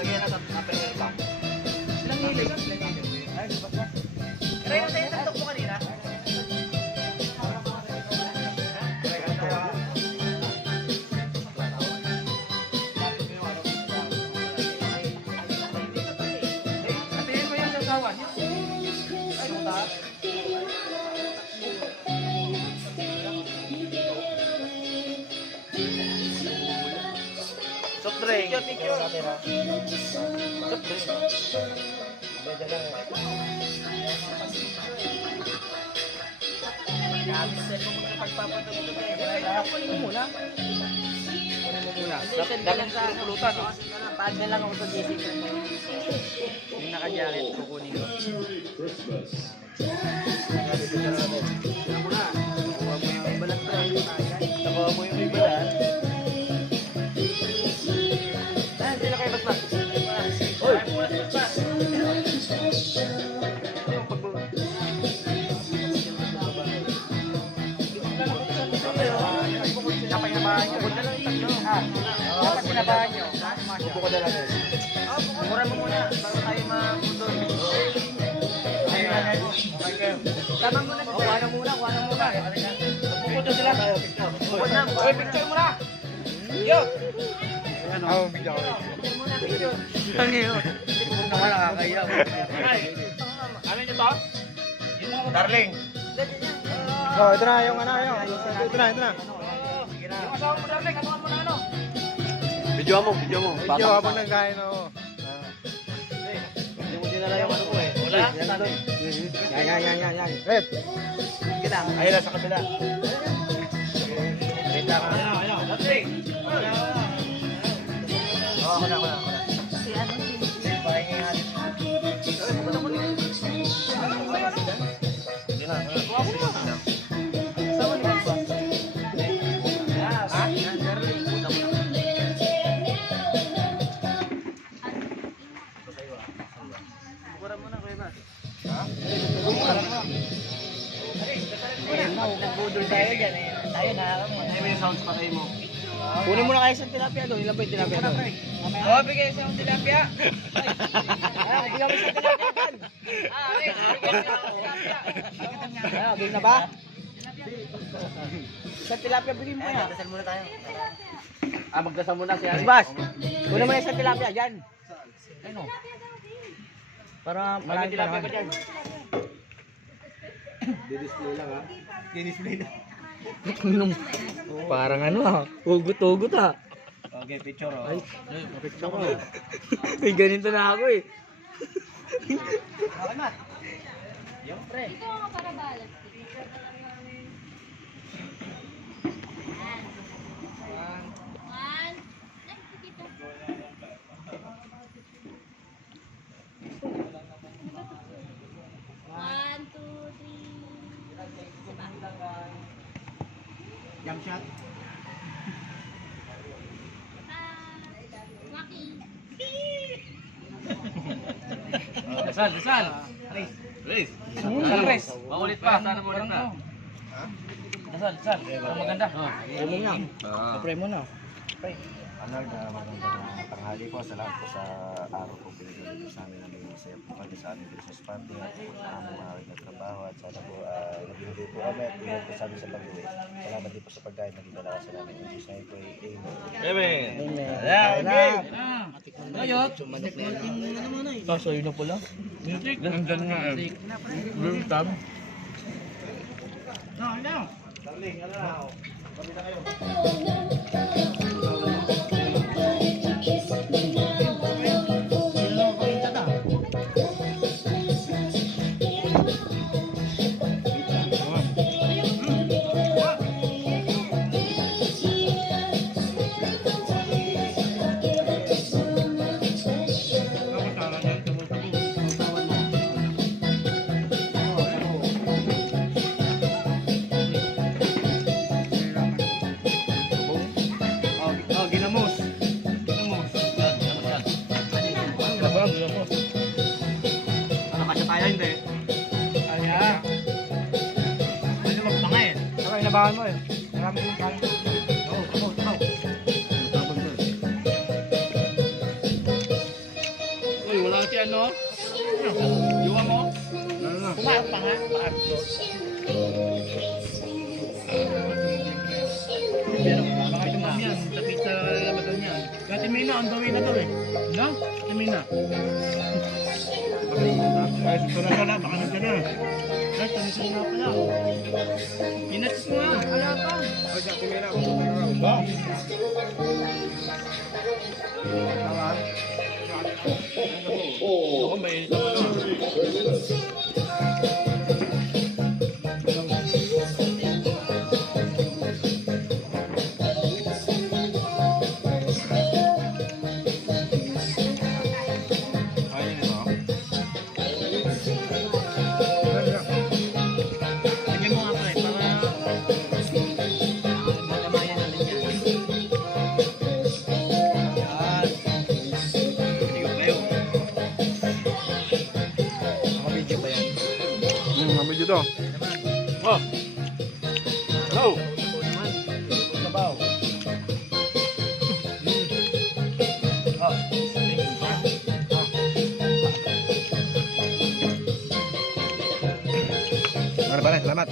Lagyan na sa upper welcome. Ilang hili? Ay, ba't ba? Kaya na tayo nantok mo kanina? Atiin mo yung sasawan. Ay, buta. Soft drink. Picture. Soft drink. Kunin mo muna. Kunin mo muna. Dapat sa pulutan, no? Pag na lang ako sa JC. Yung naka-jacket, kukunin ko. Nakuha mo yung balat ba? Nakuha mo yung may balat. Ah, sila kayo basbas. Oy! Napahinabahan nyo. Huwag na lang yung tatlo. Dapat pinabahan nyo. Upo ka na lang yun. Mura mo muna bago tayo mabudol. Tama muna. Kuha na muna, kuha na muna. Pupunta sila. Kuha na. Oy, picture muna. Yo! Oo, bigyan ko. Picture muna, picture. Ano yun? Naman nakakaya. Ano nyo to? Darling. Oh, ito na yung ano, yung. Ito na, ito na. Yung asawa mo, Darling, katukan mo na ano? Video mo, video mo. Medyo habang nagkain ako. Hindi mo dinala yung ano ko eh. Wala? Yan. Red. Ayun na sa kabila. Wait lang. Ayun. Darling. Ako na. Si ano? Pahingi nga dito. Hindi na. Asawa ni Basbas. Ha? Darling. Mura mo na, Kuya Bas. Nagbudol tayo dyan eh. Tayo na. Ay, may sounds pa kayo mo. Kunin mo na kayo sa tilapia doon. Ilan ba yung tilapia doon? Oh, bigay sa akong tilapia. Bigyan mo sa tilapia. Bigyan na ba? Sa tilapia, bigyan mo yan. Dasal muna tayo. Magdasal muna si Ari. Bas, kunin mo na sa tilapia dyan. Ano? Para May marami tilapia pa ba dyan? Dinisplay na. Parang ano ah, ugot-ugot ah. Okay, picture oh. Picture ko. May ganito na ako eh. Okay na. Yung pre. One, two, three. Jump shot. Waki. Dasal. Please. Dasal, Res. Maulit pa. Sana maulit pa. Dasal. Para maganda. Pre mo na. Pre mo na. Anal na magandang tanghali po. Salamat po sa araw po pinagawin sa amin namin masaya po kami sa aming business party at aming mga nagtrabaho at sana po nabinigay po kami at binigay po sa amin sa pag-uwi. Salamat din po sa pagkain na ginalawa sa namin. Ang Diyos na ito ay amen. Amen. Ayot. Sasayo na pala. Ganda nga eh. Blue tab. Darling, ano na ako? Kami na kayo. Ano kasi tayo hindi? Kaya. Pwede magpangay. Saka inabahan mo eh. Marami yung kain. ano? Yuwa mo? Kumain pa nga. Paas ko. Baka tumam yan. Tapit sa labatan yan. Kati Mina, ang gawin na daw eh. Na? Kati Mina. Ay, sunod ka na. Baka nandiyan na. Ay, tanisan na pala. Inatis mo nga. Wala pa. Ay, Kati Mina. Ba? Tama. Ako may lagyan mo nga pala para matamayan natin yan. Yan. Hindi ko kayo. Nakabidyo ba yan? Medyo to. Oh! Hello! Sabaw. Oh! Ano pala, salamat.